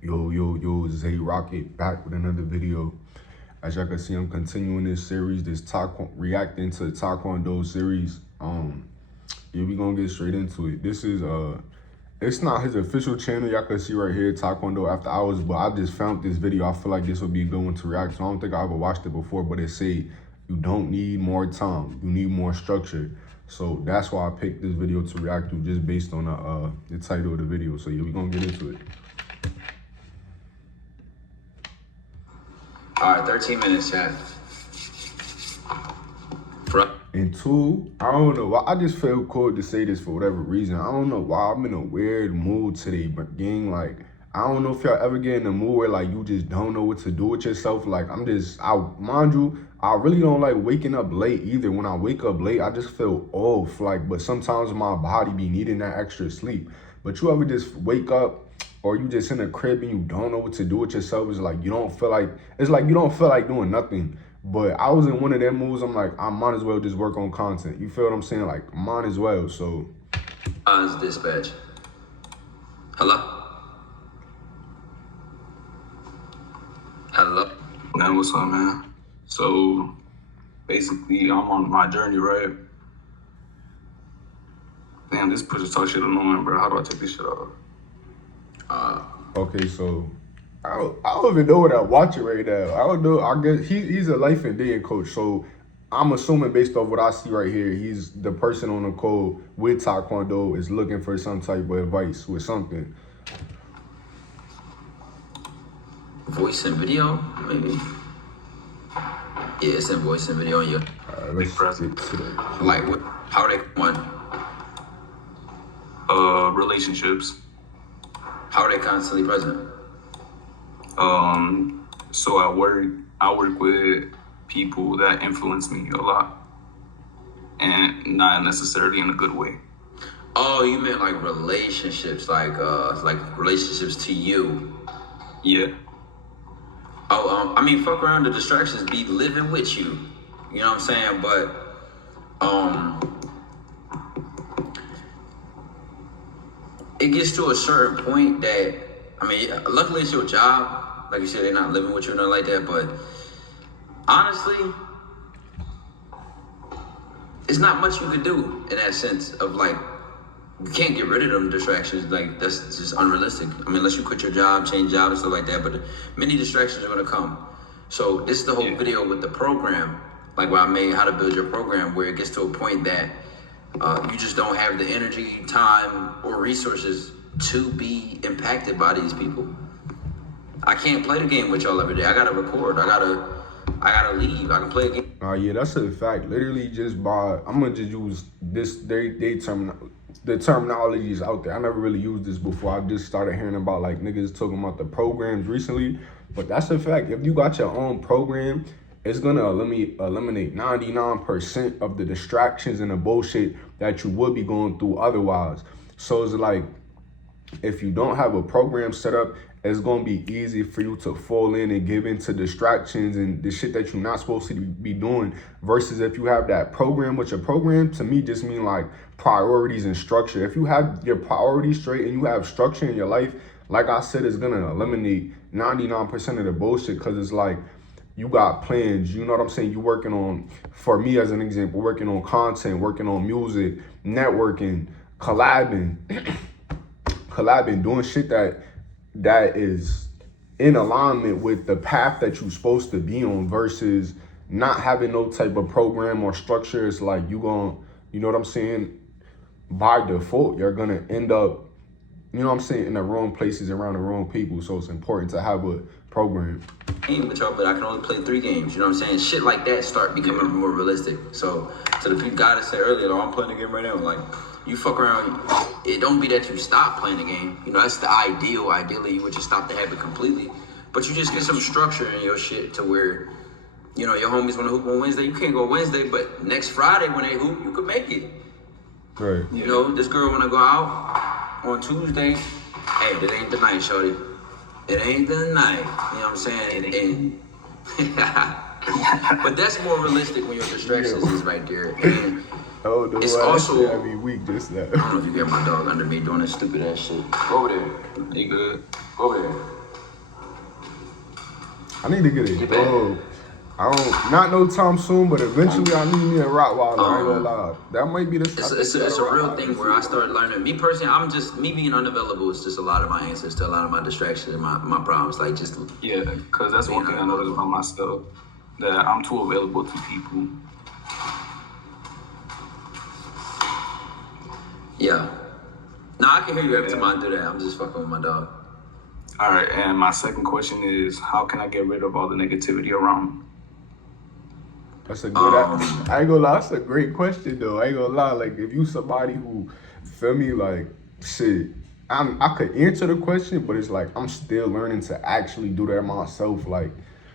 Yo, Zay Rocket back with another video. As y'all can see, I'm continuing this series, reacting to the TyKwonDoe series. Yeah, we gonna get straight into it. This is it's not his official channel. Y'all can see right here, TyKwonDoe After Hours, but I just found this video. I feel like this would be a good one to react to. I don't think I ever watched it before, but it say you don't need more time, you need more structure. So that's why I picked this video to react to, just based on the title of the video. So yeah, we gonna get into it. All right, 13 minutes, chat. And two, I don't know why, I just feel cool to say this for whatever reason. I don't know why I'm in a weird mood today, but gang, like, I don't know if y'all ever get in a mood where like you just don't know what to do with yourself. Like mind you, I really don't like waking up late either. When I wake up late, I just feel off. Like, but sometimes my body be needing that extra sleep. But you ever just wake up or you just in a crib and you don't know what to do with yourself? It's like you don't feel like doing nothing. But I was in one of them moods. I'm like, I might as well just work on content. You feel what I'm saying? Like, might as well. So, Dispatch. Hello? Hello? Man, what's up, man? So, basically, I'm on my journey, right? Damn, this push talk shit annoying, bro. How do I take this shit off? okay, so I don't even know what I'm watching right now. I don't know. I guess he's a life and day coach. So I'm assuming based off what I see right here, he's the person on the call with TyKwonDoe is looking for some type of advice with something. Voice and video, maybe? Yeah, it's in voice and video on you. Let's get to that. Like, how are they one? Relationships. How are they constantly present? So I work with people that influence me a lot, and not necessarily in a good way. Oh, you meant like relationships, like relationships to you. Yeah. Oh, I mean, fuck around, the distractions be living with you. You know what I'm saying? But, it gets to a certain point that, I mean, luckily it's your job. Like you said, they're not living with you or nothing like that. But honestly, it's not much you can do in that sense of like, you can't get rid of them distractions. Like, that's just unrealistic. I mean, unless you quit your job, change jobs and stuff like that. But many distractions are gonna come. So this is the whole video with the program, like where I made how to build your program, where it gets to a point that you just don't have the energy, time, or resources to be impacted by these people. I can't play the game with y'all every day. I gotta record. I gotta leave. I can play a game. Yeah, that's a fact. Literally, I'm gonna just use this. The terminology is out there. I never really used this before. I just started hearing about like niggas talking about the programs recently. But that's a fact. If you got your own program, it's gonna eliminate 99% of the distractions and the bullshit that you would be going through otherwise. So it's like, if you don't have a program set up, it's gonna be easy for you to fall in and give into distractions and the shit that you're not supposed to be doing. Versus if you have that program, which a program to me just mean like priorities and structure. If you have your priorities straight and you have structure in your life, like I said, it's gonna eliminate 99% of the bullshit, because it's like, you got plans, you know what I'm saying? You working on, for me as an example, working on content, working on music, networking, collabing, doing shit that is in alignment with the path that you're supposed to be on, versus not having no type of program or structure. It's like you know what I'm saying? By default, you're gonna end up, you know what I'm saying, in the wrong places around the wrong people. So it's important to have a program. With y'all, but I can only play 3 games. You know what I'm saying? Shit like that start becoming more realistic. So to the guy that said earlier, I'm playing the game right now. Like, you fuck around, it don't be that you stop playing the game. You know, that's the ideal. Ideally, you would just stop the habit completely. But you just get some structure in your shit to where, you know, your homies want to hoop on Wednesday. You can't go Wednesday, but next Friday when they hoop, you can make it. Right. You know, this girl when I go out on Tuesday, hey, that ain't the night, shorty. It ain't the night. You know what I'm saying? But that's more realistic when your distractions is right there. And it's also every week just that. I don't know if you get my dog under me doing that stupid ass shit. Go over there. You good? Go over there. I need to get a dog. I don't, not no time soon, but eventually I need me a Rottweiler. I ain't gonna lie. That might be the. It's a real thing where I started learning. Me personally, me being unavailable is just a lot of my answers to a lot of my distractions and my problems. Like just Yeah, because that's one thing I noticed about myself, that I'm too available to people. Yeah. No, I can hear you every time I do that. I'm just fucking with my dog. All right, and my second question is, how can I get rid of all the negativity around me? That's a good. I ain't gonna lie. That's a great question though. I ain't gonna lie. Like if you somebody who, feel me, like shit. I could answer the question, but it's like I'm still learning to actually do that myself. Like,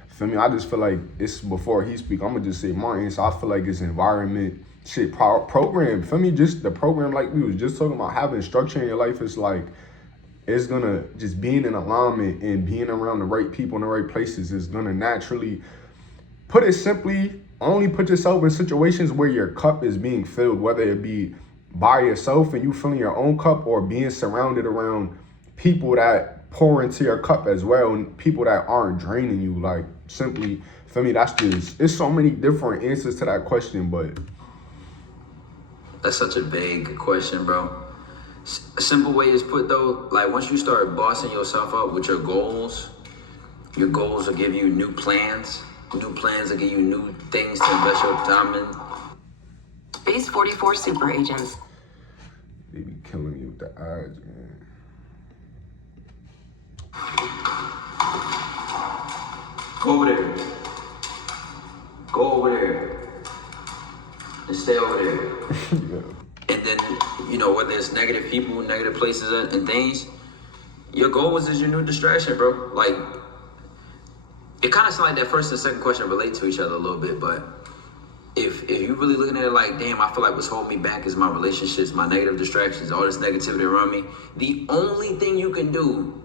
feel me. I just feel like it's before he speak. I'm gonna just say my answer. I feel like it's environment, shit, program. Feel me. Just the program, like we was just talking about, having structure in your life. Is like it's gonna just being in alignment and being around the right people in the right places is gonna naturally. Put it simply, only put yourself in situations where your cup is being filled, whether it be by yourself and you filling your own cup, or being surrounded around people that pour into your cup as well, and people that aren't draining you. Like, simply, for me, that's just, it's so many different answers to that question, but. That's such a vague question, bro. A simple way is put though, like once you start bossing yourself up with your goals will give you new plans. New plans will give you new things to invest your time in. Base 44 super agents. They be killing me with the ads, man. Go over there. Go over there. And stay over there. Yeah. And then, whether it's negative people, negative places and things, your goals is your new distraction, bro. Like, it kind of sounds like that first and second question relate to each other a little bit, but if you really looking at it like, damn, I feel like what's holding me back is my relationships, my negative distractions, all this negativity around me, the only thing you can do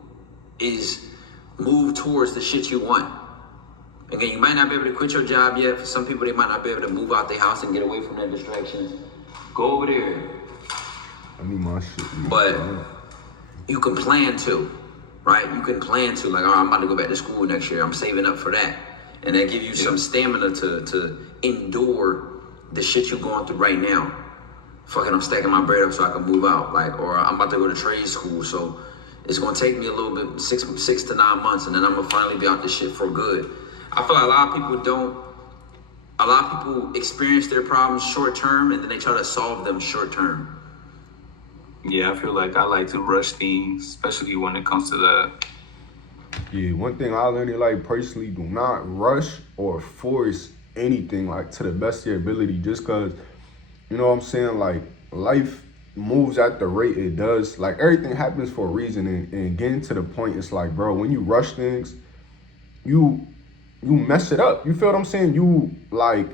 is move towards the shit you want. Again, you might not be able to quit your job yet. For some people, they might not be able to move out their house and get away from their distractions. Go over there. I need my shit. But you can plan to. Right? You can plan to, like, all right, I'm about to go back to school next year. I'm saving up for that. And that gives you some stamina to endure the shit you're going through right now. Fucking, I'm stacking my bread up so I can move out. Like, or I'm about to go to trade school. So it's going to take me a little bit, 6 to 9 months, and then I'm going to finally be out this shit for good. I feel like a lot of people experience their problems short term, and then they try to solve them short term. Yeah, I feel like I like to rush things, especially when it comes to that. Yeah, one thing I learned in life personally, do not rush or force anything, like, to the best of your ability, just because, you know what I'm saying, like, life moves at the rate it does. Like, everything happens for a reason, and getting to the point, it's like, bro, when you rush things, you mess it up. You feel what I'm saying? You, like,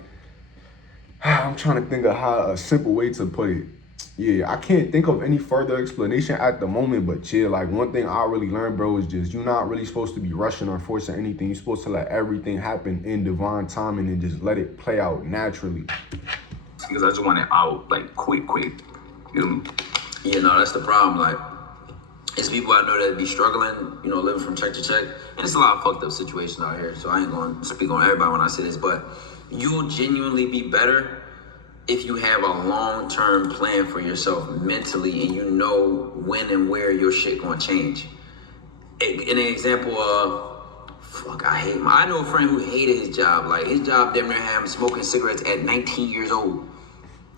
I'm trying to think of how a simple way to put it. Yeah, I can't think of any further explanation at the moment, but yeah, like, one thing I really learned, bro, is just you're not really supposed to be rushing or forcing anything. You're supposed to let everything happen in divine timing and just let it play out naturally. Because I just want it out, like, quick. You feel me? Yeah, no, that's the problem. Like, it's people I know that be struggling, living from check to check. And it's a lot of fucked up situations out here, so I ain't going to speak on everybody when I say this, but you'll genuinely be better if you have a long-term plan for yourself mentally and you know when and where your shit gonna change. An example of, I know a friend who hated his job. Like, his job damn near had him smoking cigarettes at 19 years old.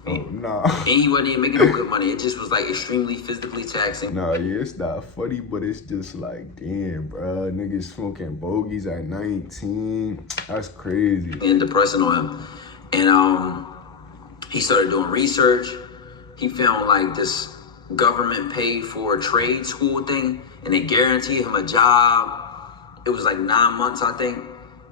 Oh, nah. And he wasn't even making no good money. It just was, like, extremely physically taxing. Nah, yeah, it's not funny, but it's just like, damn, bro, niggas smoking bogeys at 19. That's crazy. And depressing on him. And, he started doing research. He found like this government paid for trade school thing, and they guaranteed him a job. It was like 9 months, I think.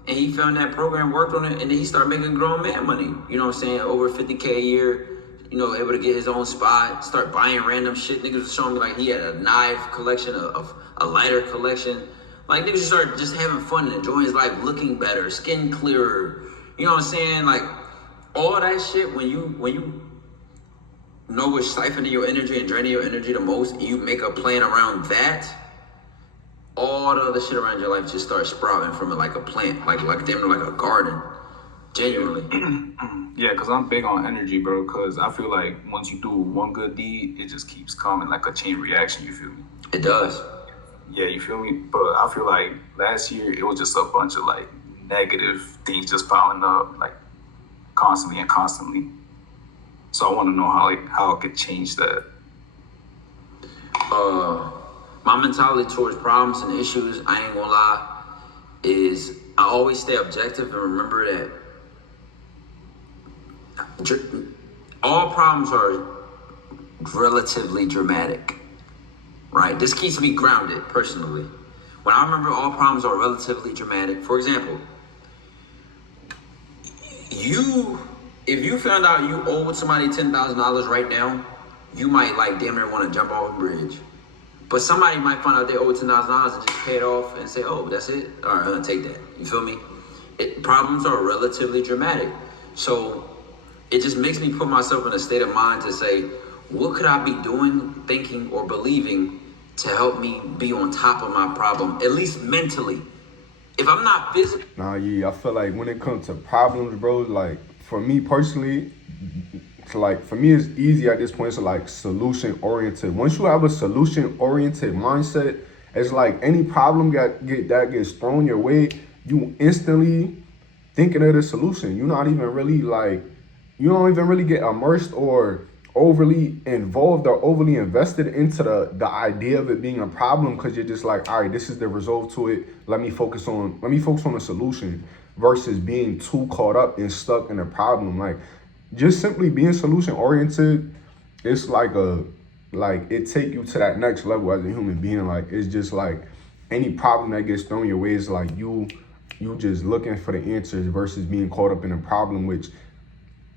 And he found that program, worked on it, and then he started making grown man money. You know what I'm saying? Over $50K a year, able to get his own spot, start buying random shit. Niggas was showing me like he had a knife collection, a lighter collection. Like, niggas started just having fun and enjoying his life, looking better, skin clearer. You know what I'm saying? Like, all that shit, when you know what's siphoning your energy and draining your energy the most, and you make a plan around that, all the other shit around your life just starts sprouting from it like a plant, like damn near like a garden. Genuinely. Yeah, because I'm big on energy, bro, because I feel like once you do one good deed, it just keeps coming like a chain reaction, you feel me? It does. Yeah, you feel me? But I feel like last year, it was just a bunch of, like, negative things just piling up, like, constantly and constantly. So I want to know how I could change that. My mentality towards problems and issues, I ain't gonna lie, is I always stay objective and remember that all problems are relatively dramatic, right? This keeps me grounded personally. When I remember all problems are relatively dramatic, for example, if you found out you owed somebody $10,000 right now, you might like damn near want to jump off a bridge. But somebody might find out they owe $10,000 and just pay it off and say, oh, that's it? All right, I'm gonna take that. You feel me? Problems are relatively dramatic. So it just makes me put myself in a state of mind to say, what could I be doing, thinking, or believing to help me be on top of my problem, at least mentally? If I'm not physically... Nah, yeah, I feel like when it comes to problems, bro, like, for me personally, for me, it's easy at this point. It's like solution oriented. Once you have a solution oriented mindset, it's like any problem that gets thrown your way, you instantly thinking of the solution. You're not even really you don't even really get immersed or overly involved or overly invested into the idea of it being a problem, because you're just like, all right, this is the result to it. Let me focus on the solution, versus being too caught up and stuck in a problem. Like, just simply being solution oriented, it's it take you to that next level as a human being. Like, it's just like any problem that gets thrown your way is like you just looking for the answers versus being caught up in a problem, which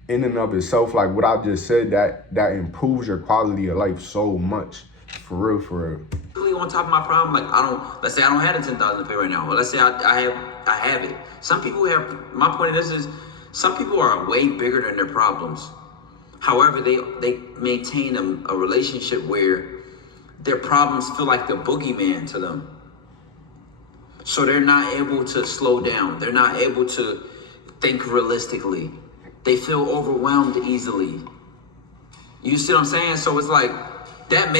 in and of itself, like what I just said, that improves your quality of life so much. For real. On top of my problem, like let's say I don't have the $10,000 to pay right now, or let's say I have it. Some people have. My point of this is, some people are way bigger than their problems. However, they maintain a relationship where their problems feel like the boogeyman to them. So they're not able to slow down. They're not able to think realistically. They feel overwhelmed easily. You see what I'm saying? So it's like, that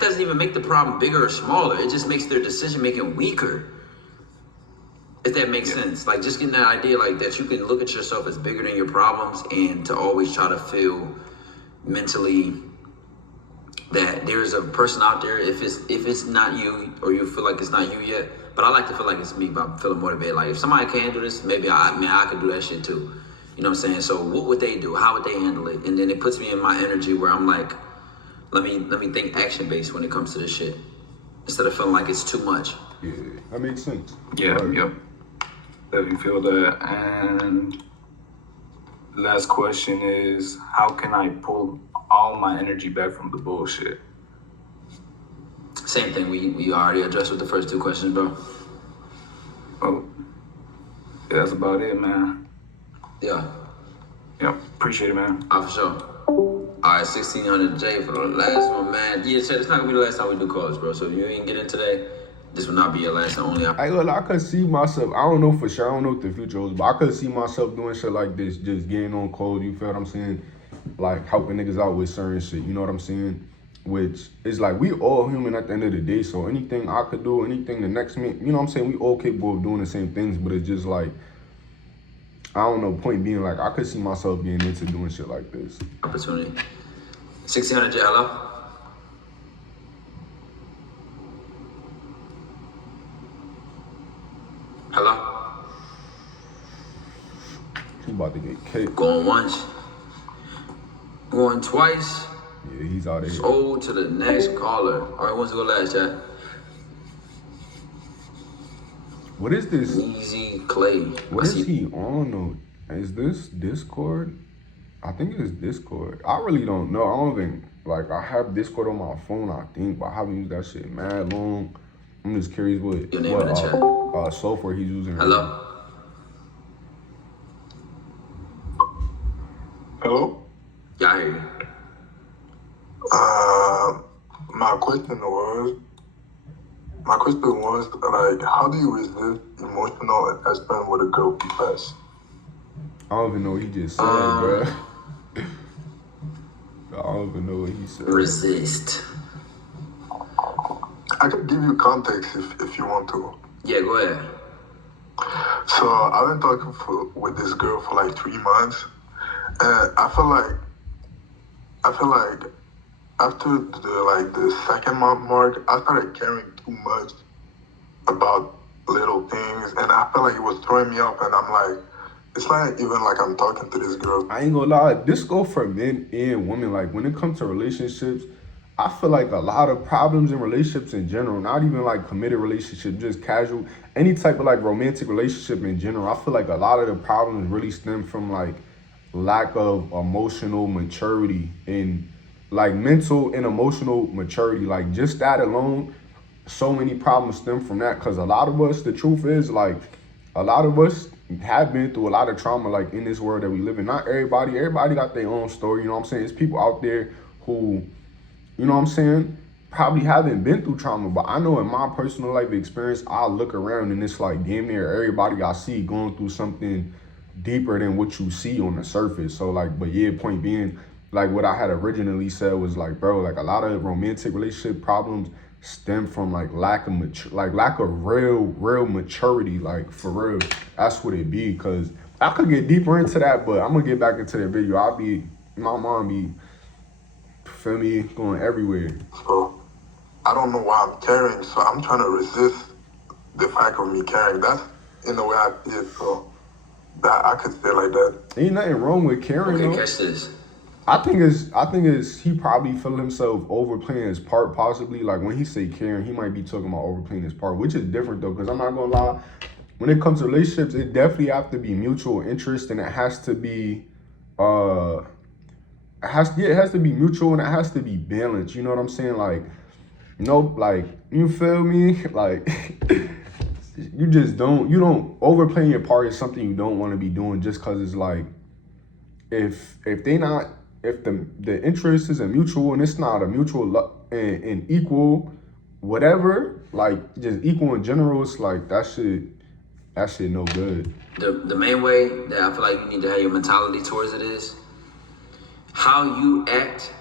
doesn't even make the problem bigger or smaller. It just makes their decision making weaker. If that makes sense. Like, just getting that idea, like, that you can look at yourself as bigger than your problems, and to always try to feel mentally that there's a person out there, if it's not you, or you feel like it's not you yet. But I like to feel like it's me by feeling motivated. Like, if somebody can do this, maybe I could do that shit too. You know what I'm saying? So what would they do? How would they handle it? And then it puts me in my energy where I'm like, let me think action based when it comes to this shit, instead of feeling like it's too much. Yeah, that makes sense. Yeah, right. Yep. Definitely feel that. And last question is, how can I pull all my energy back from the bullshit? Same thing we already addressed with the first two questions, bro. Oh, yeah, that's about it, man. Yeah. Yep, appreciate it, man. For sure. All right, 1600 J for the last one, man. Yeah, Chad, it's not gonna be the last time we do calls, bro. So if you ain't get in today, this will not be your last and only. I could see myself, I don't know for sure, I don't know what the future holds, but I could see myself doing shit like this, just getting on calls, you feel what I'm saying? Like, helping niggas out with certain shit, you know what I'm saying? Which is like, we all human at the end of the day, so anything I could do, anything the next man, you know what I'm saying? We all capable of doing the same things, but it's just like, I don't know, point being, like, I could see myself getting into doing shit like this. Opportunity. 1600 J, hello? Hello? He about to get kicked. Going once. Going twice. Yeah, he's out of here. So to the next caller. All right, who wants to go last, Chad? What is this? Easy Clay. What is he on though? Is this Discord? I think it's Discord. I really don't know. I don't think, like, I have Discord on my phone, I think, but I haven't used that shit mad long. I'm just curious what your name in the chat. Software he's using. Hello? Hello? Yeah, I hear you. My question question was, like, how do you resist emotional attachment with a girl too fast? I don't even know what he just said, bro. I don't even know what he said. Resist. I could give you context if you want to. Yeah, go ahead. So I've been talking with this girl for like 3 months, and I feel like after the second month mark, I started caring too much about little things, and I felt like it was throwing me off. And I'm like, it's not even like I'm talking to this girl. I ain't gonna lie, this go for men and women. Like when it comes to relationships, I feel like a lot of problems in relationships in general, not even like committed relationship, just casual, any type of like romantic relationship in general. I feel like a lot of the problems really stem from like lack of emotional maturity and like mental and emotional maturity. Like just that alone, so many problems stem from that. Cause a lot of us, the truth is like a lot of us have been through a lot of trauma like in this world that we live in. Not everybody got their own story, you know what I'm saying? It's people out there who, you know what I'm saying, probably haven't been through trauma. But I know in my personal life experience, I look around and it's like damn near everybody I see going through something deeper than what you see on the surface. So like, but yeah, point being, like what I had originally said was like, bro, like a lot of romantic relationship problems stem from like lack of real maturity, like for real. That's what it be. Cause I could get deeper into that, but I'm gonna get back into the video. My mom be, feel me, going everywhere. So I don't know why I'm caring, so I'm trying to resist the fact of me caring. That's in the way I see it, so that I could say like that. Ain't nothing wrong with caring, Okay, though. catch this. I think it's he probably feel himself overplaying his part, possibly. Like when he say caring, he might be talking about overplaying his part, which is different though, because I'm not gonna lie, when it comes to relationships, it definitely have to be mutual interest, and it has to be it has to be mutual, and it has to be balanced. You know what I'm saying? Like, nope, like, you feel me? Like you don't overplaying your part is something you don't want to be doing just cause it's like if the interest isn't mutual and it's not a mutual and equal whatever, like just equal in general, it's like that shit no good. The main way that I feel like you need to have your mentality towards it is how you act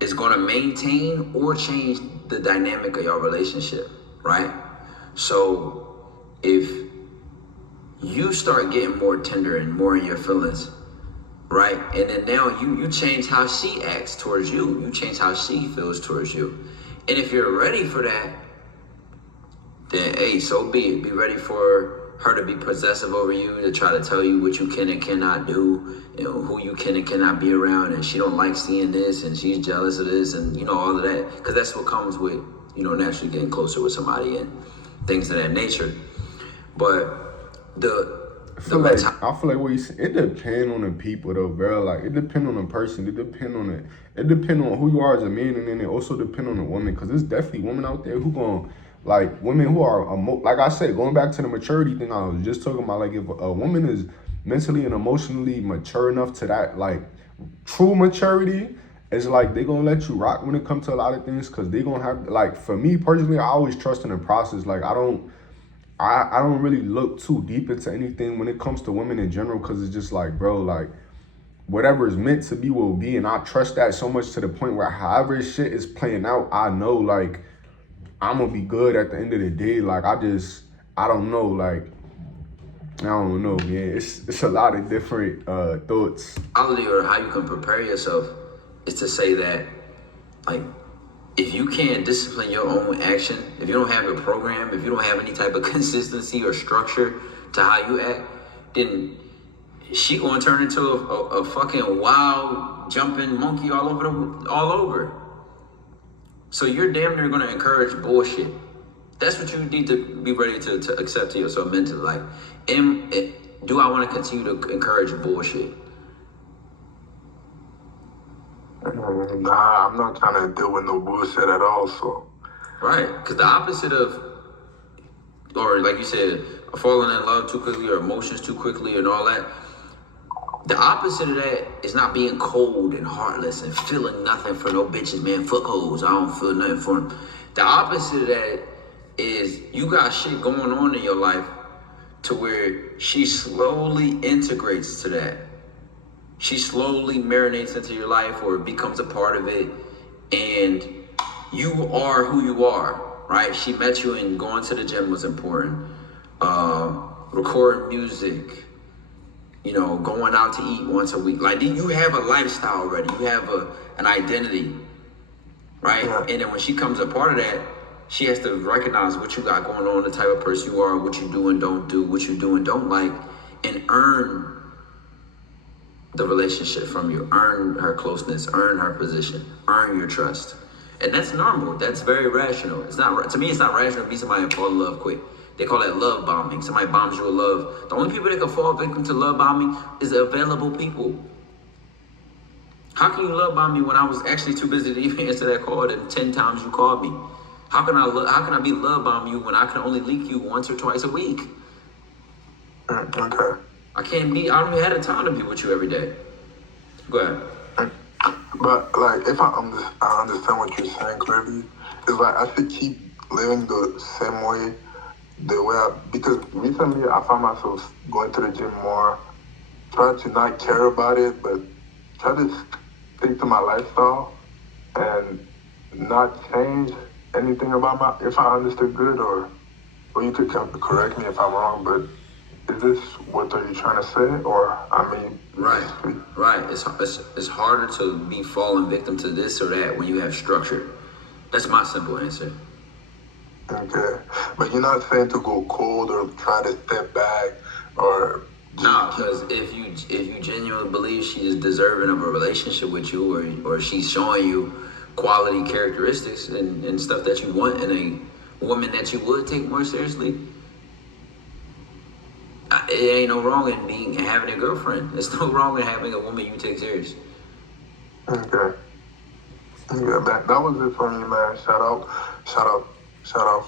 is going to maintain or change the dynamic of your relationship, right? So if you start getting more tender and more in your feelings, right? And then now you change how she acts towards you. You change how she feels towards you. And if you're ready for that, then hey, so be it. Be ready for her to be possessive over you, to try to tell you what you can and cannot do, you know, who you can and cannot be around, and she don't like seeing this, and she's jealous of this, and you know, all of that. Because that's what comes with, you know, naturally getting closer with somebody and things of that nature. But I feel like what you said, it depends on the people though, bro. Like it depends on the person. It depends on who you are as a man, and then it also depends on the woman. Cause there's definitely women out there who gon' like women who are like I said, going back to the maturity thing I was just talking about. Like if a woman is mentally and emotionally mature enough to that, like true maturity, it's like they gonna let you rock when it comes to a lot of things. Cause they gonna have, like for me personally, I always trust in the process. Like I don't really look too deep into anything when it comes to women in general, because it's just like, bro, like whatever is meant to be will be, and I trust that so much to the point where however shit is playing out, I know like I'm gonna be good at the end of the day. Like I don't know, like I don't know, man. It's a lot of different thoughts. Quality or how you can prepare yourself is to say that, like, if you can't discipline your own action, if you don't have a program, if you don't have any type of consistency or structure to how you act, then she gonna turn into a fucking wild jumping monkey all over. So you're damn near gonna encourage bullshit. That's what you need to be ready to accept to yourself mentally. Like, do I want to continue to encourage bullshit? Nah, I'm not trying to deal with no bullshit at all, so. Right, because the opposite of, or like you said, falling in love too quickly or emotions too quickly and all that, The opposite of that is not being cold and heartless and feeling nothing for no bitches, man. Fuck hoes. I don't feel nothing for them. The opposite of that is you got shit going on in your life to where she slowly integrates to that. She slowly marinates into your life or becomes a part of it, and you are who you are, right? She met you and going to the gym was important. Recording music, going out to eat once a week. Like, you have a lifestyle already. You have an identity, right? Yeah. And then when she comes a part of that, she has to recognize what you got going on, the type of person you are, what you do and don't do, what you do and don't like, and earn the relationship from you, earn her closeness, earn her position, earn your trust. And that's normal. That's very rational. It's not, to me, it's not rational to be somebody and fall in love quick. They call that love bombing. Somebody bombs you with love. The only people that can fall victim to love bombing is available people. How can you love bomb me when I was actually too busy to even answer that call and 10 times you called me? How can I be love bomb you when I can only leak you once or twice a week? Okay. I don't even have the time to be with you every day. Go ahead. But like, if I understand what you're saying clearly, it's like I should keep living the same way, because recently I found myself going to the gym more, trying to not care about it, but try to stick to my lifestyle and not change anything about if I understood good, or you could correct me if I'm wrong, but is this what are you trying to say? Or, Right. It's harder to be falling victim to this or that when you have structure. That's my simple answer. Okay. But you're not saying to go cold or try to step back or... No, because if you genuinely believe she is deserving of a relationship with you, or she's showing you quality characteristics and stuff that you want in a woman that you would take more seriously, it ain't no wrong in having a girlfriend. There's no wrong in having a woman you take serious. Okay. Yeah, man. That was it for me, man. Shout out,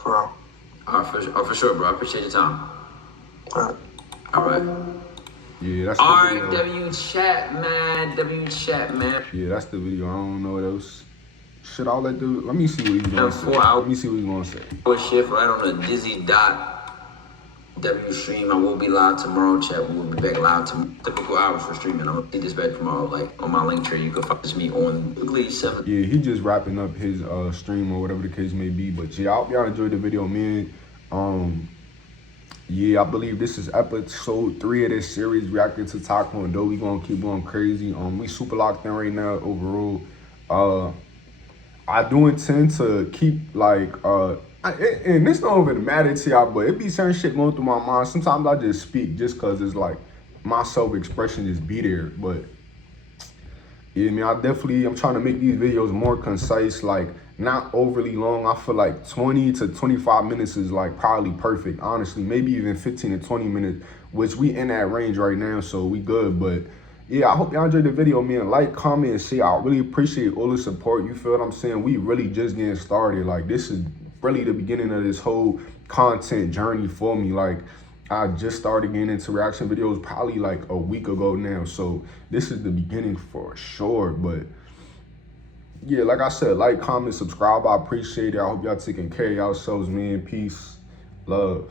bro. For sure, bro. I appreciate your time. All right. Yeah, that's the video. W chat, man. Yeah, that's the video. I don't know what else. Should I let me see what he's gonna say. 4 hours. Let me see what he's gonna say. Shift right on the Dizzy W stream. I will be live tomorrow, chat. We will be back live tomorrow. Typical hours for streaming. I'm gonna see this back tomorrow. Like on my link tree, you can find me on typically 7. Yeah, he just wrapping up his stream or whatever the case may be. But yeah, I hope y'all enjoyed the video, man. Yeah, I believe this is episode 3 of this series reacting to TyKwonDoe. We gonna keep going crazy. We super locked in right now overall. I do intend to keep like and this don't even matter to y'all, but it be certain shit going through my mind. Sometimes I just speak just cause it's like my self-expression just be there. But yeah, man, I'm trying to make these videos more concise, like not overly long. I feel like 20 to 25 minutes is like probably perfect, honestly. Maybe even 15 to 20 minutes, which we in that range right now, so we good. But yeah, I hope y'all enjoyed the video, man. Like, comment, and share. I really appreciate all the support. You feel what I'm saying? We really just getting started. Like, this is really the beginning of this whole content journey for me. Like, I just started getting into reaction videos probably like a week ago now. So this is the beginning for sure. But yeah, like I said, like, comment, subscribe. I appreciate it. I hope y'all taking care of yourselves, man. Peace, love.